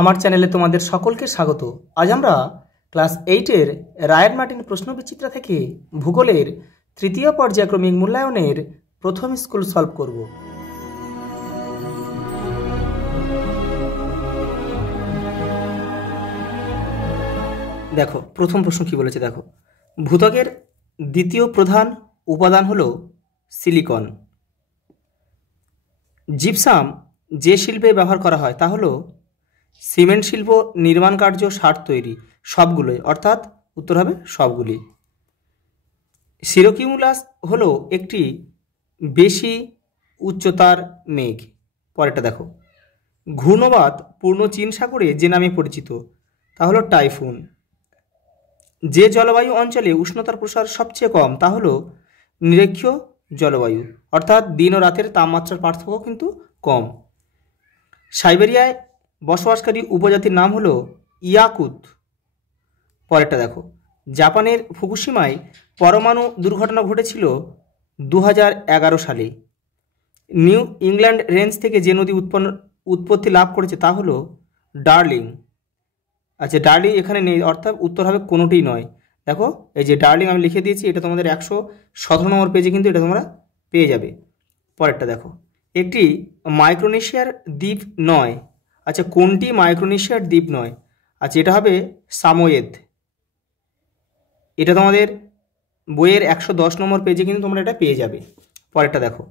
আমার চ্যানেলে তোমাদের সকলকে স্বাগত। আজ আমরা ক্লাস 8-এর রায়ের মার্টিন প্রশ্নবিচিত্রা থেকে ভূগোলের তৃতীয় পর্যায়ক্রমিক মূল্যায়নের প্রথম স্কুল সলভ করব। দেখো প্রথম প্রশ্ন কি বলেছে, দেখো ভূত্বকের দ্বিতীয় প্রধান উপাদান হলো সিলিকন। জিপসাম যে শিল্পে ব্যবহার করা হয় তা হলো সিমেন্ট শিল্প, নির্মাণ কার্য, সার তৈরি, সবগুলোই, অর্থাৎ উত্তর হবে সবগুলি। সিরোকিউমুলাস হলো একটি বেশি উচ্চতার মেঘ। পরেরটা দেখো, ঘূর্ণবাত পূর্ণ চীন সাগরে যে নামে পরিচিত তা হলো টাইফুন। যে জলবায়ু অঞ্চলে উষ্ণতার প্রসার সবচেয়ে কম তা হলো নিরক্ষীয় জলবায়ু, অর্থাৎ দিন ও রাতের তাপমাত্রার পার্থক্য কিন্তু কম। সাইবেরিয়ায় বসবাসকারী উপজাতির নাম হলো ইয়াকুত। পরেরটা দেখো, জাপানের ফুকুশিমায় পরমাণু দুর্ঘটনা ঘটেছিল 2011 সালে। নিউ ইংল্যান্ড রেঞ্জ থেকে যে নদী উৎপত্তি লাভ করেছে তা হলো ডার্লিং। আচ্ছা, ডার্লিং এখানে নেই, অর্থাৎ উত্তর হবে কোনোটিই নয়। দেখো এই যে ডার্লিং আমি লিখে দিয়েছি, এটা তোমাদের 117 নম্বর পেজে কিন্তু এটা তোমরা পেয়ে যাবে। পরেরটা দেখো, একটি মাইক্রোনেশিয়ার দ্বীপ নয়। আচ্ছা, কোনটি মাইক্রোনেশিয়ার দ্বীপ নয়? আচ্ছা, এটা হবে সামোয়েদ। এটা তোমাদের বইয়ের 110 নম্বর পেজে কিন্তু তোমরা এটা পেয়ে যাবে। পরেরটা দেখো,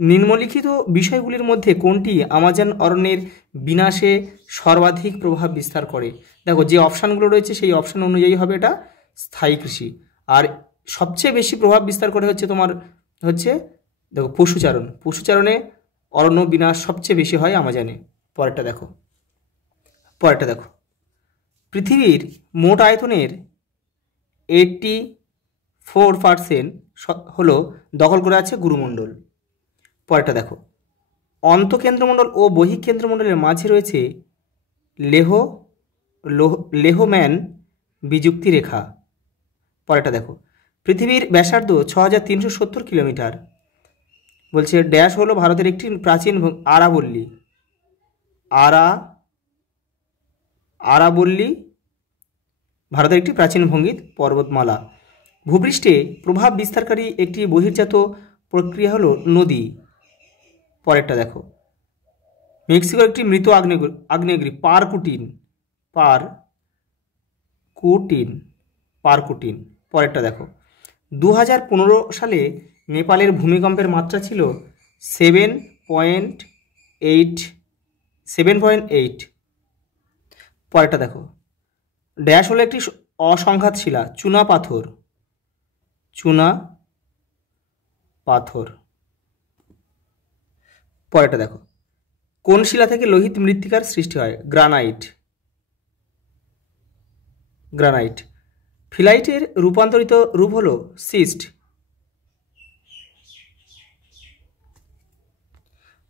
নিম্নলিখিত বিষয়গুলির মধ্যে কোনটি আমাজন অরণ্যের বিনাশে সর্বাধিক প্রভাব বিস্তার করে? দেখো যে অপশানগুলো রয়েছে সেই অপশান অনুযায়ী হবে এটা স্থায়ী কৃষি। আর সবচেয়ে বেশি প্রভাব বিস্তার করে হচ্ছে তোমার দেখো পশুচারণ। পশুচারণে অরণ্য বিনাশ সবচেয়ে বেশি হয় আমাজনে। পরেরটা দেখো, পৃথিবীর মোট আয়তনের 84% হলো দখল করে আছে গুরুমণ্ডল। পরেরটা দেখো, অন্তঃকেন্দ্রমণ্ডল ও বহিঃকেন্দ্রমণ্ডলের মাঝে রয়েছে লেহম্যান বিযুক্তি রেখা। পরেরটা দেখো, পৃথিবীর ব্যাসার্ধ 6370 কিলোমিটার। বলছে ড্যাশ হলো ভারতের একটি প্রাচীন আরাবল্লী। আরাবল্লী ভারতের একটি প্রাচীন ভঙ্গিত পর্বতমালা। ভূপৃষ্ঠে প্রভাব বিস্তারকারী একটি বহির্জাত প্রক্রিয়া হলো নদী। পরেরটা দেখো, মেক্সিকোর একটি মৃত আগ্নেয়গিরি পারকুটিন। পরেরটা দেখো, 2015 সালে নেপালের ভূমিকম্পের মাত্রা ছিল 7.8। পরেরটা দেখো, ড্যাশ হলো একটি অসংঘাত শিলা, চুনা পাথর। পরেরটা দেখো, কোন শিলা থেকে লোহিত মৃত্তিকার সৃষ্টি হয়? গ্রানাইট। ফিলাইটের রূপান্তরিত রূপ হলো সিস্ট।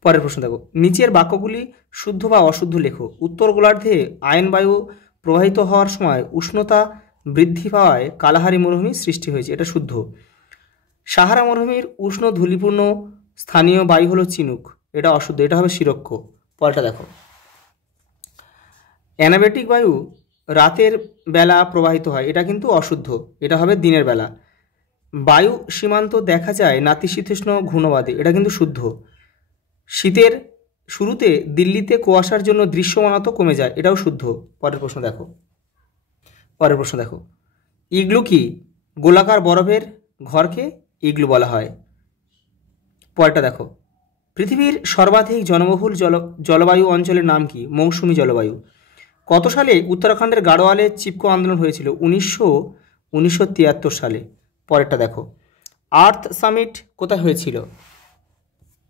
পরের প্রশ্ন দেখো, নিচের বাক্যগুলি শুদ্ধ বা অশুদ্ধ লেখো। উত্তর গোলার্ধে আয়ন বায়ু প্রবাহিত হওয়ার সময় উষ্ণতা বৃদ্ধি পাওয়ায় কালাহারি মরুভূমি সৃষ্টি হয়েছে, এটা শুদ্ধ। সাহারা মরুভূমির উষ্ণ ধূলিপূর্ণ স্থানীয় বায়ু হলো চিনুক, এটা অশুদ্ধ, এটা হবে শিরক্ষ। পরেরটা দেখো, অ্যানাবেটিক বায়ু রাতের বেলা প্রবাহিত হয়, এটা কিন্তু অশুদ্ধ, এটা হবে দিনের বেলা। বায়ু সীমান্ত দেখা যায় নাতিশীতোষ্ণ ঘূর্ণবাদে, এটা কিন্তু শুদ্ধ। শীতের শুরুতে দিল্লিতে কুয়াশার জন্য দৃশ্যমানতা কমে যায়, এটাও শুদ্ধ। পরের প্রশ্ন দেখো, ইগলু কি? গোলাকার বরফের ঘরকে ইগলু বলা হয়। পরেরটা দেখো, পৃথিবীর সর্বাধিক জনবহুল জলবায়ু অঞ্চলের নাম কি? মৌসুমী জলবায়ু। কত সালে উত্তরাখণ্ডের গাড়োয়ালে চিপকো আন্দোলন হয়েছিল? 1973 সালে। পরেরটা দেখো, আর্থ সামিট কোথায় হয়েছিল?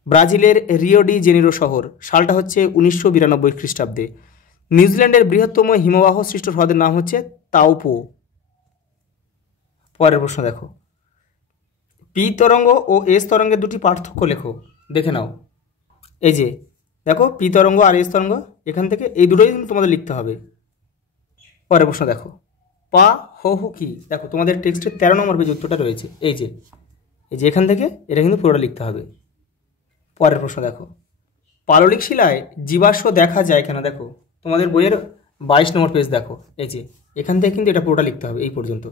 ব্রাজিলের রিও ডি জেনিরো শহর। সালটা হচ্ছে 1992 খ্রিস্টাব্দে। নিউজিল্যান্ডের বৃহত্তম হিমবাহ সৃষ্ট হ্রদের নাম হচ্ছে তাওপো। পরের প্রশ্ন দেখো, পি তরঙ্গ ও এস তরঙ্গের দুটি পার্থক্য লেখো। দেখে নাও, এই যে দেখো পি তরঙ্গ আর এস তরঙ্গ, এখান থেকে এই দুটোই কিন্তু তোমাদের লিখতে হবে। পরের প্রশ্ন দেখো, পা হো কি? দেখো তোমাদের টেক্সটের 13 নম্বর পেজ উত্তরটা রয়েছে, এই যে এখান থেকে এটা কিন্তু পুরোটা লিখতে হবে। পরের প্রশ্ন দেখো, পাললিক শিলায় জীবাশ্ম দেখা যায় কেন? দেখো তোমাদের বইয়ের 22 নম্বর পেজ দেখো, এই যে এখান থেকে কিন্তু এটা পুরোটা লিখতে হবে এই পর্যন্ত।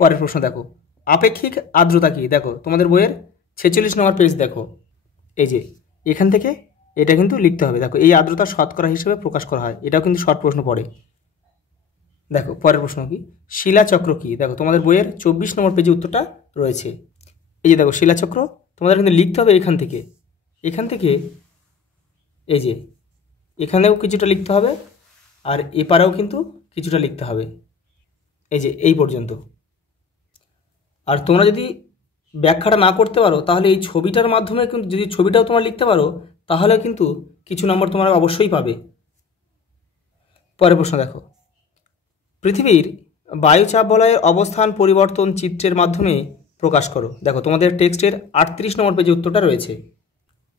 পরের প্রশ্ন দেখো, আপেক্ষিক আর্দ্রতা কি? দেখো তোমাদের বইয়ের 46 নম্বর পেজ দেখো, এই যে এখান থেকে এটা কিন্তু লিখতে হবে। দেখো এই আর্দ্রতা শতকরা হিসেবে প্রকাশ করা হয়, এটাও কিন্তু শর্ট প্রশ্ন পড়ে। দেখো পরের প্রশ্ন কি, শিলাচক্র কি? দেখো তোমাদের বইয়ের 24 নম্বর পেজে উত্তরটা রয়েছে। এই যে দেখো শিলাচক্র তোমাদের কিন্তু লিখতে হবে এখান থেকে, এই যে এখানেও কিছুটা লিখতে হবে আর এপারেও কিন্তু কিছুটা লিখতে হবে, এই যে এই পর্যন্ত। আর তোমরা যদি ব্যাখ্যাটা না করতে পারো তাহলে এই ছবিটার মাধ্যমে কিন্তু, যদি ছবিটাও তোমরা লিখতে পারো তাহলে কিন্তু কিছু নম্বর তোমরা অবশ্যই পাবে। পরের প্রশ্ন দেখো, পৃথিবীর বায়ুচাপ বলয়ের অবস্থান পরিবর্তন চিত্রের মাধ্যমে প্রকাশ করো। দেখো তোমাদের টেক্সটের 38 নম্বর পেজে উত্তরটা রয়েছে,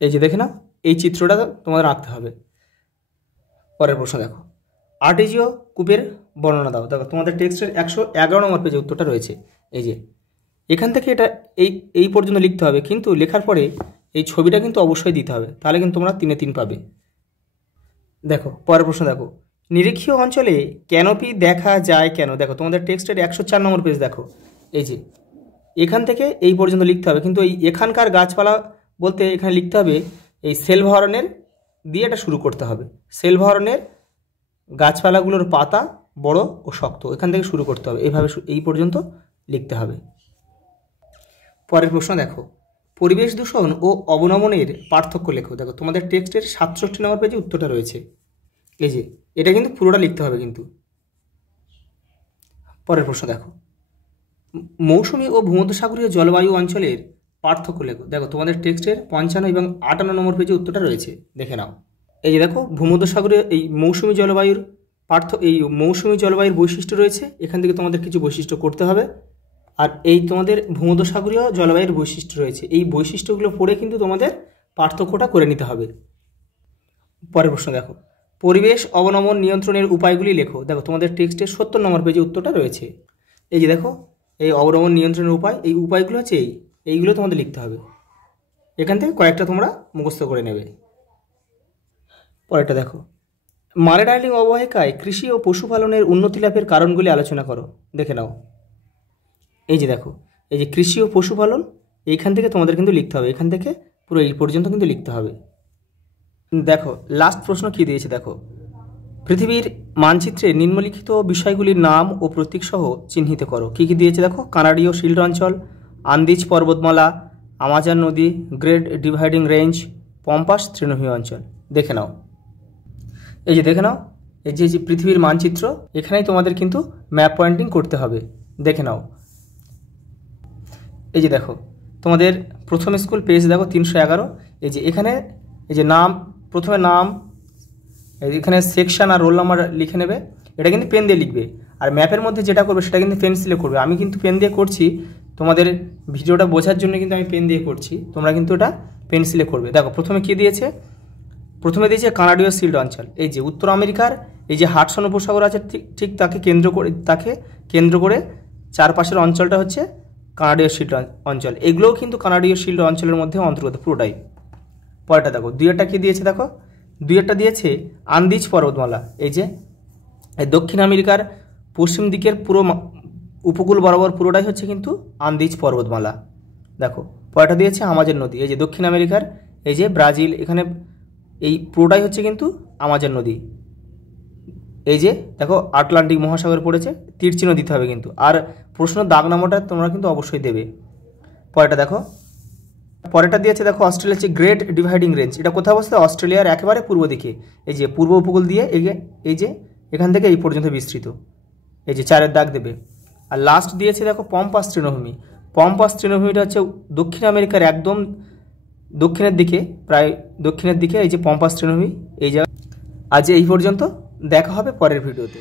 এই যে দেখে নাও, এই চিত্রটা তোমাদের আঁকতে হবে। পরের প্রশ্ন দেখো, আর্টেজিও কূপের বর্ণনা দাও। দেখো তোমাদের টেক্সটের 111 নম্বর পেজে উত্তরটা রয়েছে, এই যে এখান থেকে এটা এই পর্যন্ত লিখতে হবে, কিন্তু লেখার পরে এই ছবিটা কিন্তু অবশ্যই দিতে হবে, তাহলে কিন্তু তোমরা 3-এ 3 পাবে। দেখো পরের প্রশ্ন দেখো, নিরক্ষীয় অঞ্চলে ক্যানোপি দেখা যায় কেন? দেখো তোমাদের টেক্সটের 104 নম্বর পেজ দেখো, এই যে এখান থেকে এই পর্যন্ত লিখতে হবে, কিন্তু এই এখানকার গাছপালা বলতে এখানে লিখতে হবে এই সেলভারনের দিয়ে এটা শুরু করতে হবে। সেলভারনের গাছপালাগুলোর পাতা বড় ও শক্ত, এখান থেকে শুরু করতে হবে, এইভাবে এই পর্যন্ত লিখতে হবে। পরের প্রশ্ন দেখো, পরিবেশ দূষণ ও অবনমনের পার্থক্য লেখো। দেখো তোমাদের টেক্সটের 67 নম্বর পেজে উত্তরটা রয়েছে, এই যে এটা কিন্তু পুরোটা লিখতে হবে কিন্তু। পরের প্রশ্ন দেখো, মৌসুমী ও ভূমধ্যসাগরীয় জলবায়ু অঞ্চলের পার্থক্য লেখো। দেখো তোমাদের টেক্সটের 55 এবং 58 নম্বর পেজে উত্তরটা রয়েছে, দেখে নাও। এই যে দেখো ভূমধ্যসাগরীয় এই মৌসুমী জলবায়ুর মৌসুমী জলবায়ুর বৈশিষ্ট্য রয়েছে, এখান থেকে তোমাদের কিছু বৈশিষ্ট্য করতে হবে। আর এই তোমাদের ভূমধ্যসাগরীয় জলবায়ুর বৈশিষ্ট্য রয়েছে, এই বৈশিষ্ট্যগুলো পড়ে কিন্তু তোমাদের পার্থক্যটা করে নিতে হবে। পরের প্রশ্ন দেখো, পরিবেশ অবনমন নিয়ন্ত্রণের উপায়গুলি লেখো। দেখো তোমাদের টেক্সটের 70 নম্বর পেজে উত্তরটা রয়েছে, এই যে দেখো এই অবনমন নিয়ন্ত্রণের উপায়, এই উপায়গুলো হচ্ছে এইগুলো তোমাদের লিখতে হবে, এখান থেকে কয়েকটা তোমরা মুখস্থ করে নেবে। পরেরটা দেখো, মারে ডার্লিং অববাহিকায় কৃষি ও পশুপালনের উন্নতি লাভের কারণগুলি আলোচনা করো। দেখে নাও, এই যে দেখো এই যে কৃষি ও পশুপালন, এইখান থেকে তোমাদের কিন্তু লিখতে হবে, এখান থেকে পুরো এই পর্যন্ত কিন্তু লিখতে হবে। দেখো লাস্ট প্রশ্ন কি দিয়েছে দেখো, পৃথিবীর মানচিত্রে নিম্নলিখিত বিষয়গুলির নাম ও প্রতীক সহ চিহ্নিত করো। কি কি দিয়েছে দেখো, কানাডীয় শিল্ড অঞ্চল, আন্দিজ পর্বতমালা, আমাজন নদী, গ্রেট ডিভাইডিং রেঞ্জ, পম্পাস তৃণভূমি অঞ্চল। দেখে নাও, এই যে দেখে নাও, এই যে পৃথিবীর মানচিত্র, এখানেই তোমাদের কিন্তু ম্যাপ পয়েন্টিং করতে হবে। দেখে নাও, এই যে দেখো তোমাদের প্রথম স্কুল পেজ দেখো 311, এই যে এখানে এই যে নাম, প্রথমে নাম, এখানে সেকশন আর রোল নাম্বার লিখে নেবে, এটা কিন্তু পেন দিয়ে লিখবে। আর ম্যাপের মধ্যে যেটা করবে সেটা কিন্তু পেন্সিলে করবে, আমি কিন্তু পেন দিয়ে করছি, তোমাদের ভিডিওটা বোঝার জন্য কিন্তু আমি পেন দিয়ে করছি, তোমরা কিন্তু এটা পেন্সিলে করবে। দেখো প্রথমে কি দিয়েছে, প্রথমে দিয়েছে কানাডীয় শিল্ড অঞ্চল, এই যে উত্তর আমেরিকার এই যে হাডসন উপসাগর আছে ঠিক তাকে কেন্দ্র করে চারপাশের অঞ্চলটা হচ্ছে কানাডীয় শিল্ড অঞ্চল, এগুলোও কিন্তু কানাডীয় শিল্ড অঞ্চলের মধ্যে অন্তর্গত পুরোটাই। পরেরটা দেখো, দুইটা কি দিয়েছে দেখো, দুইটা দিয়েছে আন্দিজ পর্বতমালা, এই যে দক্ষিণ আমেরিকার পশ্চিম দিকের পুরো উপকূল বরাবর পুরোটাই হচ্ছে কিন্তু আন্দিজ পর্বতমালা। দেখো পরেরটা দিয়েছে আমাজন নদী, এই যে দক্ষিণ আমেরিকার এই যে ব্রাজিল, এখানে এই পুরোটাই হচ্ছে কিন্তু আমাজন নদী। এই যে দেখো আটলান্টিক মহাসাগর পড়েছে, তীর চিহ্ন দিতে হবে কিন্তু, আর প্রশ্ন দাগ নাম্বারটা তোমরা কিন্তু অবশ্যই দেবে। পরেরটা দেখো, পরেরটা দিয়েছে দেখো অস্ট্রেলিয়া হচ্ছে গ্রেট ডিভাইডিং রেঞ্জ, এটা কোথায় অবস্থিত, অস্ট্রেলিয়ার একেবারে পূর্ব দিকে, এই যে পূর্ব উপকূল দিয়ে এই যে এখান থেকে এই পর্যন্ত বিস্তৃত, এই যে 4-এর দাগ দেবে। আর লাস্ট দিয়েছে দেখো পম্পাস তৃণভূমি, পম্পাস তৃণভূমিটা হচ্ছে দক্ষিণ আমেরিকার একদম দক্ষিণের দিকে, প্রায় দক্ষিণের দিকে এই যে পম্পাস তৃণভূমি এই জায়গা। আজ এই পর্যন্ত, দেখা হবে পরের ভিডিওতে।